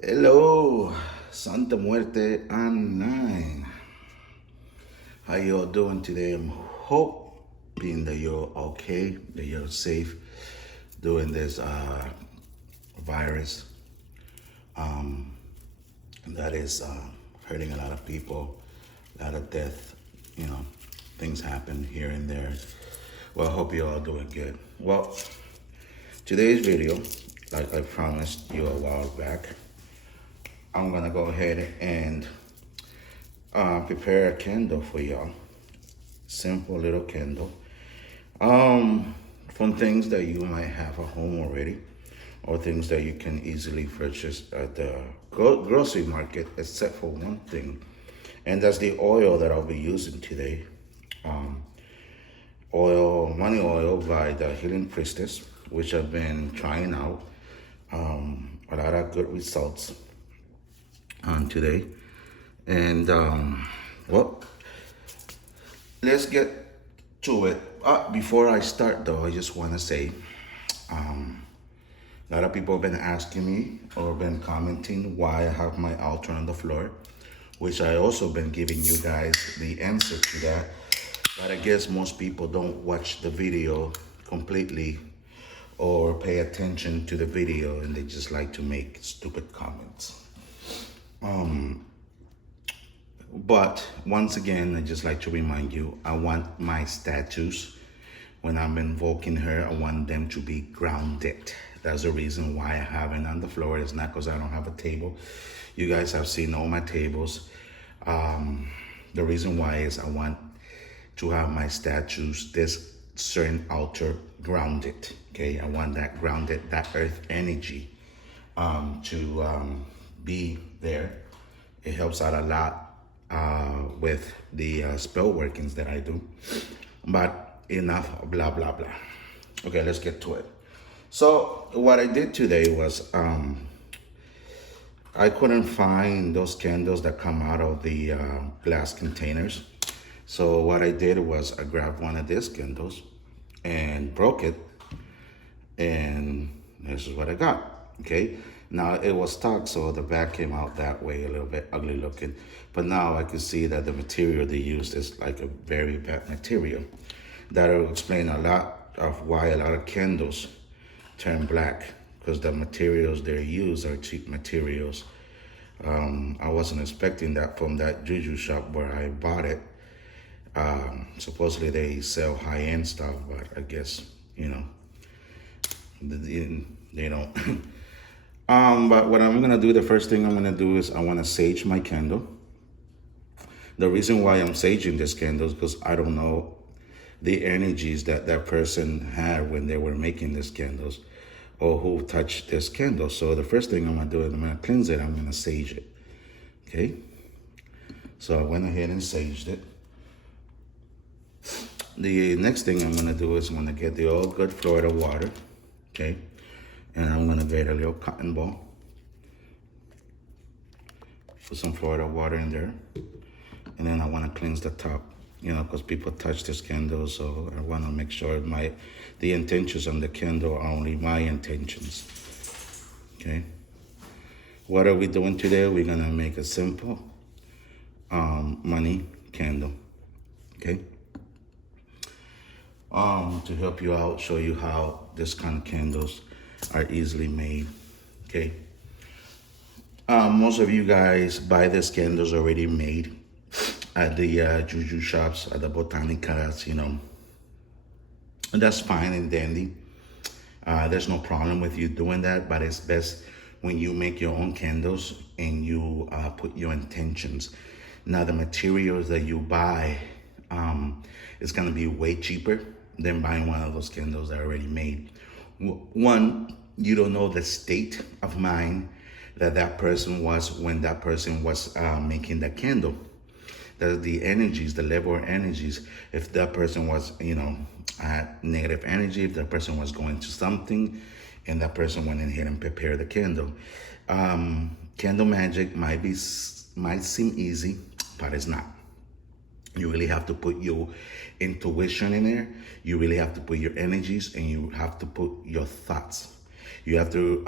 Hello, Santa Muerte Online. How you all doing today? I'm hoping that you're okay, that you're safe during this virus that is hurting a lot of people, a lot of death. You know, things happen here and there. Well, I hope you're all doing good. Well, today's video, like I promised you a while back, I'm gonna go ahead and prepare a candle for y'all. Simple little candle. From things that you might have at home already, or things that you can easily purchase at the grocery market, except for one thing, and that's the oil that I'll be using today. Um, money oil by the Healing Priestess, which I've been trying out. A lot of good results on today. And well, let's get to it. Before I start, though, I just want to say a lot of people have been asking me or been commenting why I have my altar on the floor, which I also been giving you guys the answer to that. But I guess most people don't watch the video completely or pay attention to the video, and they just like to make stupid comments. But once again, I just like to remind you, I want my statues, when I'm invoking her, I want them to be grounded. That's the reason why I have it on the floor. It's not because I don't have a table. You guys have seen all my tables. The reason why is I want to have my statues, this certain altar, grounded. Okay, I want that grounded, that earth energy to be there. It helps out a lot with the spell workings that I do. But enough blah blah blah. Okay, let's get to it. So what I did today was I couldn't find those candles that come out of the glass containers. So what I did was I grabbed one of these candles and broke it, and this is what I got. Okay, now it was stuck, so the back came out that way, a little bit ugly looking, but now I can see that the material they used is like a very bad material. That'll explain a lot of why a lot of candles turn black, because the materials they use are cheap materials. I wasn't expecting that from that juju shop where I bought it. Supposedly they sell high-end stuff, but I guess, they don't. But what I'm gonna do, the first thing I'm gonna do is I wanna sage my candle. The reason why I'm saging this candle is because I don't know the energies that that person had when they were making these candles, or who touched this candle. So the first thing I'm gonna do is I'm gonna cleanse it, I'm gonna sage it. Okay, so I went ahead and saged it. The next thing I'm gonna do is I'm gonna get the all good Florida water. Okay, and I'm gonna get a little cotton ball, put some Florida water in there, and then I want to cleanse the top, because people touch this candle, so I want to make sure the intentions on the candle are only my intentions. Okay, what are we doing today? We're gonna make a simple money candle. Okay, to help you out, show you how this kind of candles are easily made. Okay, most of you guys buy these candles already made at the juju shops, at the botanicas, and that's fine and dandy. There's no problem with you doing that, but it's best when you make your own candles and you put your intentions. Now, the materials that you buy is gonna be way cheaper than buying one of those candles that are already made. One, you don't know the state of mind that that person was when that person was making that candle. The energies, the level of energies, if that person was, at negative energy, if that person was going to something, and that person went in here and prepared the candle. Candle magic might seem easy, but it's not. You really have to put your intuition in there. You really have to put your energies, and you have to put your thoughts. You have to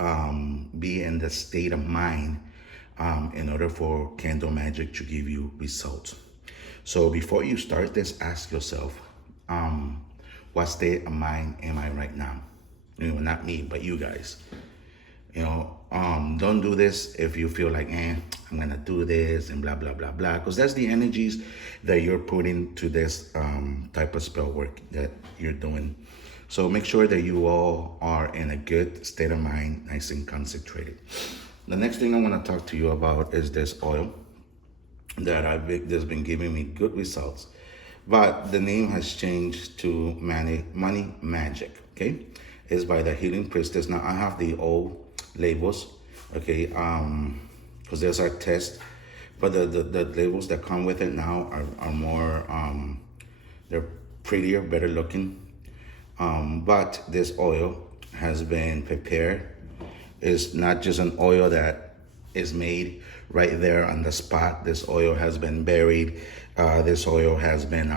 be in the state of mind in order for Candle Magic to give you results. So before you start this, ask yourself, what state of mind am I right now? Not me, but you guys. Don't do this if you feel like, I'm gonna do this and blah blah blah blah, because that's the energies that you're putting to this type of spell work that you're doing. So make sure that you all are in a good state of mind, nice and concentrated. The next thing I want to talk to you about is this oil that's been giving me good results, but the name has changed to Money Magick. Okay, it's by the Healing Priestess. Now I have the old labels, okay, because there's our test, but the labels that come with it now are more they're prettier, better looking, but this oil has been prepared. It's not just an oil that is made right there on the spot. This oil has been buried. This oil has been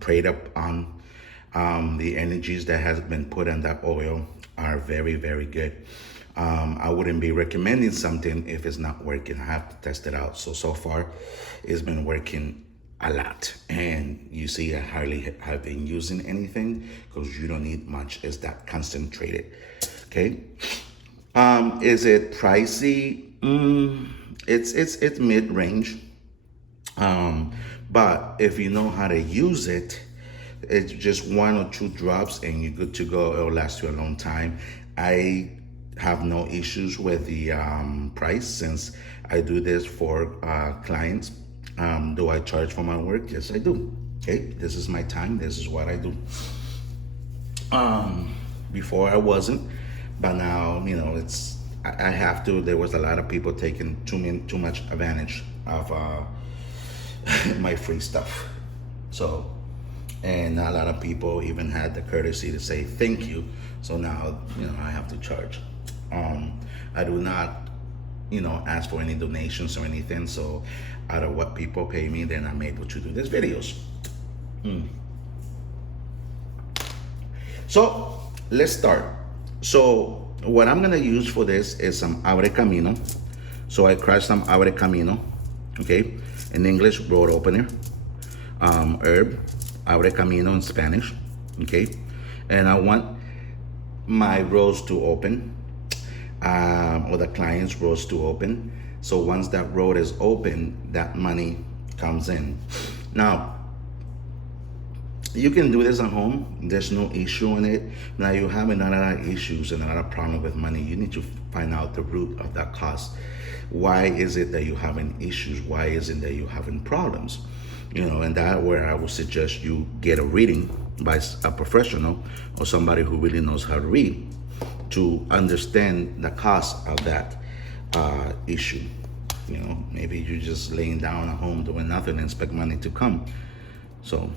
prayed up on. The energies that has been put on that oil are very, very good. I wouldn't be recommending something if it's not working. I have to test it out. So far, it's been working a lot. And you see, I hardly have been using anything because you don't need much. It's that concentrated. Okay. Is it pricey? It's mid-range. But if you know how to use it, it's just 1 or 2 drops and you're good to go. It'll last you a long time. I have no issues with the price since I do this for clients. Do I charge for my work? Yes, I do. Okay, this is my time. This is what I do. Before I wasn't, but now, I have to. There was a lot of people taking too much advantage of my free stuff. So, and a lot of people even had the courtesy to say thank you. So now, I have to charge. I do not, ask for any donations or anything. So out of what people pay me, then I'm able to do these videos. So let's start. So what I'm gonna use for this is some Abre Camino. So I crushed some Abre Camino, okay? In English, road opener. Herb, Abre Camino in Spanish, okay? And I want my roads to open, or the client's roads to open. So once that road is open, that money comes in. Now, you can do this at home. There's no issue in it. Now you're having a lot of issues and a lot of problem with money. You need to find out the root of that cause. Why is it that you're having issues? Why is it that you're having problems? And that where I would suggest you get a reading by a professional or somebody who really knows how to read to understand the cause of that issue. Maybe you're just laying down at home doing nothing and expect money to come. So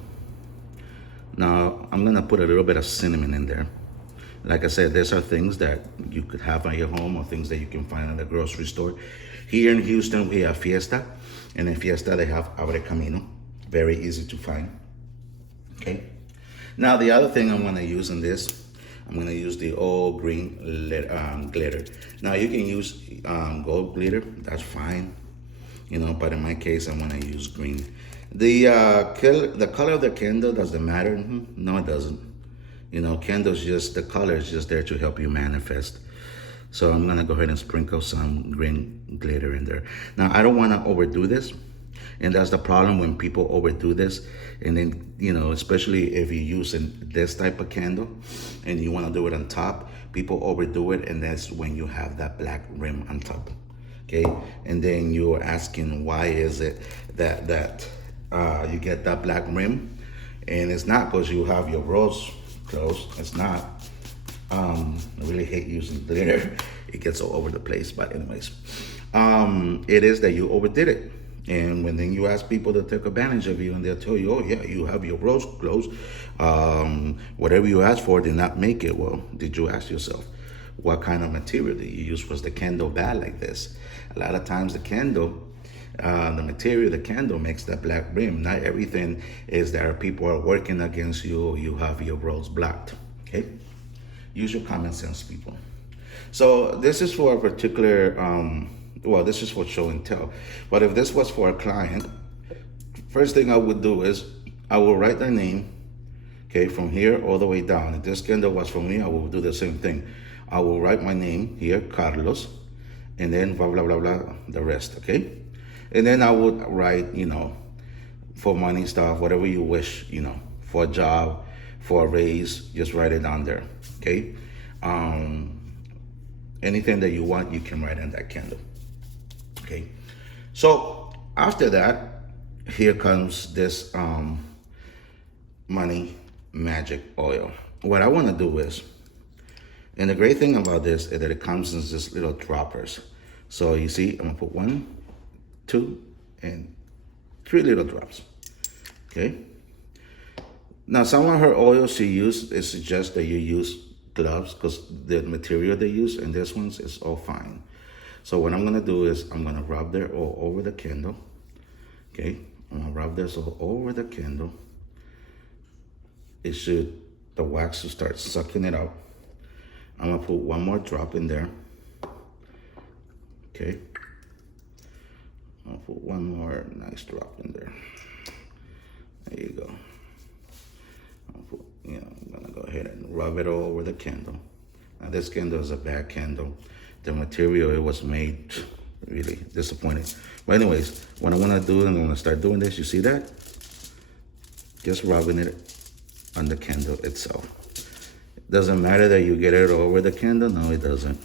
now I'm gonna put a little bit of cinnamon in there. Like I said, these are things that you could have at your home or things that you can find at the grocery store. Here in Houston, we have Fiesta, and in Fiesta they have Abre Camino. Very easy to find. Okay. Now the other thing I'm gonna use in this, I'm gonna use the old green glitter. Now you can use gold glitter, that's fine. But in my case, I'm gonna use green. The color of the candle, does it matter? No, it doesn't. Candles the color is just there to help you manifest. So I'm gonna go ahead and sprinkle some green glitter in there. Now I don't wanna overdo this. And that's the problem when people overdo this. And then, especially if you're using this type of candle and you wanna do it on top, people overdo it, and that's when you have that black rim on top. Okay, and then you're asking why is it that you get that black rim, and it's not because you have your rose closed. It's not. I really hate using glitter. It gets all over the place. But anyways, it is that you overdid it. And when then you ask people to take advantage of you, and they'll tell you, oh yeah, you have your rose closed. Whatever you asked for did not make it. Well, did you ask yourself, what kind of material did you use? Was the candle bad like this? A lot of times the candle, the material, the candle makes that black rim. Not everything is that people are working against you or you have your rose blocked, okay? Use your common sense, people. So this is for a particular, well, this is for show and tell. But if this was for a client, first thing I would do is I will write their name, okay, from here all the way down. If this candle was for me, I will do the same thing. I will write my name here, Carlos, and then blah, blah, blah, blah, the rest, okay? And then I would write, for money stuff, whatever you wish, for a job, for a raise, just write it down there, okay? Anything that you want, you can write on that candle, okay? So after that, here comes this money magic oil. What I want to do is, and the great thing about this is that it comes in just little droppers. So you see, I'm gonna put 1, 2, and 3 little drops, okay? Now, some of her oils she used, it suggests that you use gloves because the material they use, and this one's is all fine. So what I'm gonna do is I'm gonna rub there all over the candle, okay? I'm gonna rub this all over the candle. The wax should start sucking it up. I'm gonna put 1 more drop in there, okay? I'll put 1 more nice drop in there. There you go. I'm gonna go ahead and rub it all over the candle. Now this candle is a bad candle. The material it was made, really disappointing. But anyways, what I wanna do, and I'm gonna start doing this, you see that? Just rubbing it on the candle itself. It doesn't matter that you get it all over the candle, no it doesn't.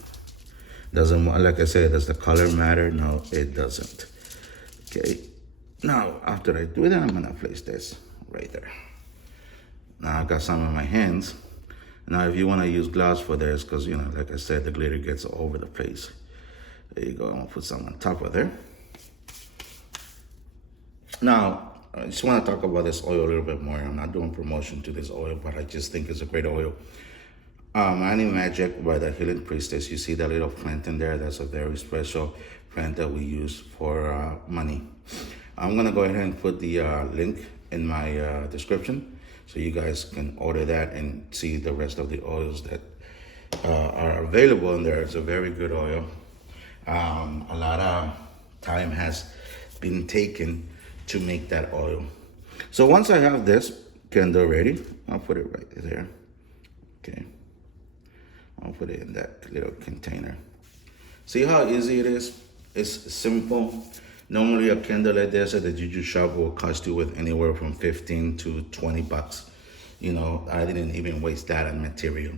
Doesn't, like I said, does the color matter? No, it doesn't. Okay, now after I do that, I'm gonna place this right there. Now I've got some in my hands. Now if you wanna use gloves for this, because like I said, the glitter gets all over the place. There you go, I'm gonna put some on top of there. Now, I just wanna talk about this oil a little bit more. I'm not doing promotion to this oil, but I just think it's a great oil. Magick by the Healing Priestess. You see that little plant in there? That's a very special plant that we use for money. I'm gonna go ahead and put the link in my description so you guys can order that and see the rest of the oils that are available in there. It's a very good oil. A lot of time has been taken to make that oil. So once I have this candle ready, I'll put it right there. Okay. I'll put it in that little container. See how easy it is? It's simple. Normally a candle like this at the juju shop will cost you with anywhere from 15 to 20 bucks. I didn't even waste that on material.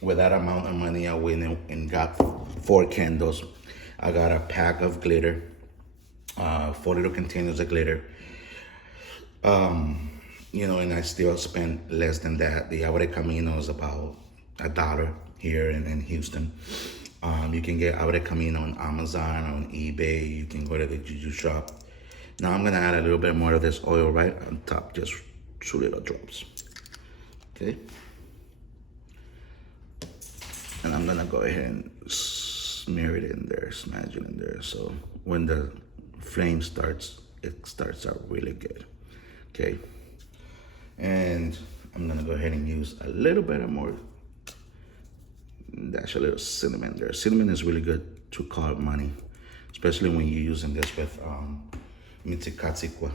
With that amount of money, I went and got 4 candles. I got a pack of glitter, 4 little containers of glitter. And I still spent less than that. The Abre Camino is about $1 here in Houston. You can get Abre Camino on Amazon, on eBay. You can go to the juju shop. Now I'm gonna add a little bit more of this oil right on top, just 2 little drops. Okay. And I'm gonna go ahead and smear it in there, smudge it in there. So when the flame starts, it starts out really good. Okay. And I'm gonna go ahead and use a little bit more. Dash a little cinnamon there. Cinnamon is really good to call money, especially when you're using this with Mitzikatsikwa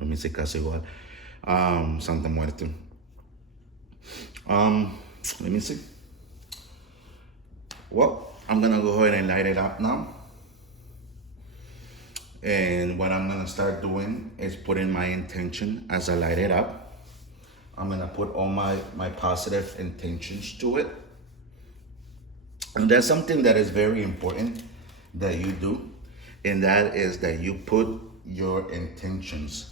or Mitzikatsikwa, Santa Muerte. Let me see. Well, I'm gonna go ahead and light it up now. And what I'm gonna start doing is putting my intention as I light it up. I'm gonna put all my positive intentions to it. And there's something that is very important that you do, and that is that you put your intentions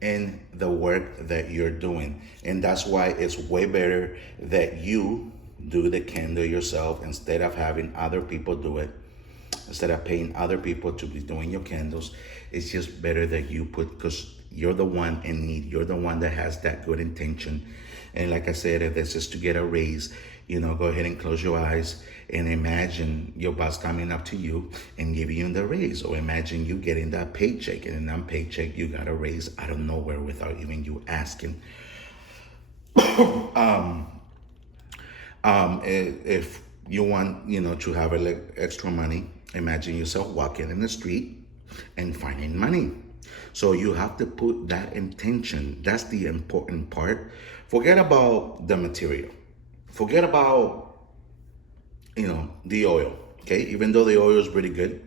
in the work that you're doing. And that's why it's way better that you do the candle yourself instead of having other people do it. Instead of paying other people to be doing your candles, it's just better that you put, because you're the one in need. You're the one that has that good intention. And like I said, if this is to get a raise, go ahead and close your eyes and imagine your boss coming up to you and giving you the raise. Or imagine you getting that paycheck, and in that paycheck, you got a raise out of nowhere without even you asking. If you want, to have extra money, imagine yourself walking in the street and finding money. So you have to put that intention. That's the important part. Forget about the material. Forget about, the oil. Okay, even though the oil is pretty good,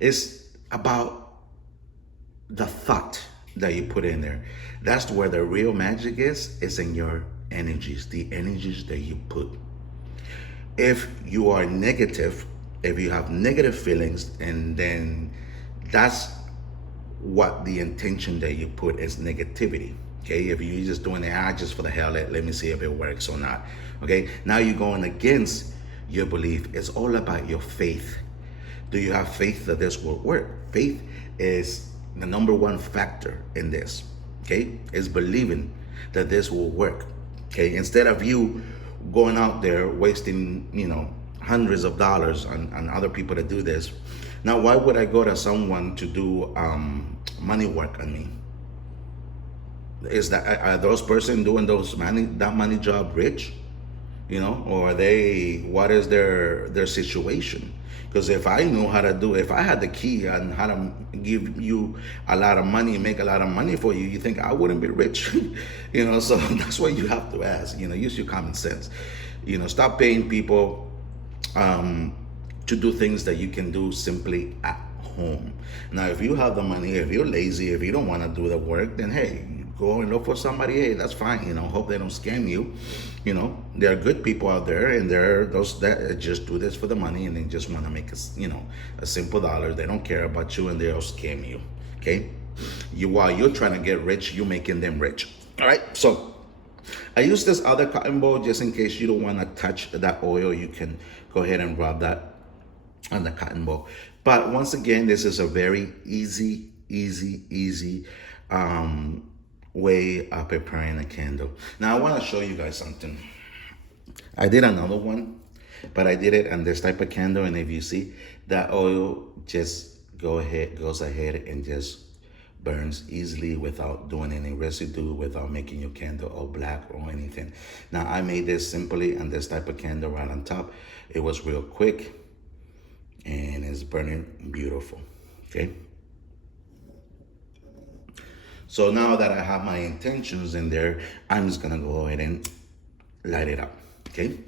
it's about the thought that you put in there. That's where the real magic is in your energies, the energies that you put. If you are negative, if you have negative feelings, and then that's what the intention that you put is negativity. Okay, if you're just doing it, just for the hell, let me see if it works or not. Okay, now you're going against your belief. It's all about your faith. Do you have faith that this will work? Faith is the number one factor in this. Okay, is believing that this will work. Okay, instead of you going out there wasting, hundreds of dollars on other people to do this. Now, why would I go to someone to do money work on me? Is that, are those person doing that money job rich? Or are they, what is their situation? Because if I knew how to do, if I had the key on how to give you a lot of money, make a lot of money for you, you think I wouldn't be rich? So that's why you have to ask, use your common sense. Stop paying people to do things that you can do simply at home. Now, if you have the money, if you're lazy, if you don't want to do the work, then hey, go and look for somebody. Hey, that's fine. Hope they don't scam you. There are good people out there, and there are those that just do this for the money, and they just want to make a simple dollar. They don't care about you, and they'll scam you. Okay, while you're trying to get rich, you're making them rich. All right, so I use this other cotton ball just in case you don't want to touch that oil. You can go ahead and rub that on the cotton ball. But once again, this is a very easy way of preparing a candle. Now I want to show you guys something. I did another one, but I did it on this type of candle, and if you see, that oil just goes ahead and just burns easily without doing any residue, without making your candle all black or anything. Now I made this simply on this type of candle right on top. It was real quick, and it's burning beautiful. Okay, so now that I have my intentions in there, I'm just gonna go ahead and light it up. Okay,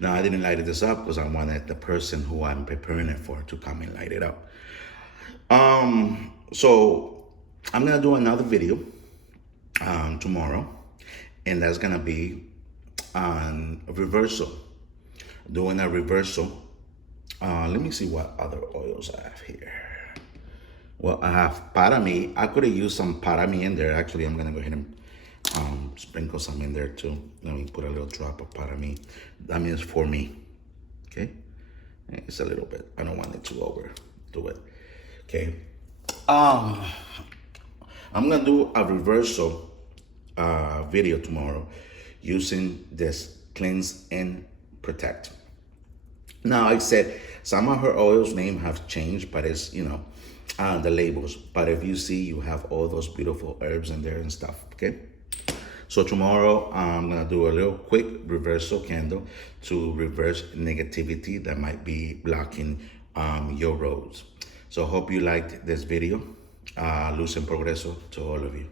now I didn't light this up because I wanted the person who I'm preparing it for to come and light it up. So I'm gonna do another video tomorrow, and that's gonna be on reversal, doing a reversal. Let me see what other oils I have here. Well, I have parami. I could have used some parami in there. Actually, I'm gonna go ahead and sprinkle some in there too. Let me put a little drop of parami. That means for me. Okay, it's a little bit. I don't want it to overdo it. Okay. I'm gonna do a reversal video tomorrow using this cleanse and protect. Now, I said some of her oils name have changed, but it's the labels. But if you see, you have all those beautiful herbs in there and stuff. Okay. So tomorrow I'm gonna do a little quick reversal candle to reverse negativity that might be blocking your roads. So hope you liked this video. Luz en progreso to all of you.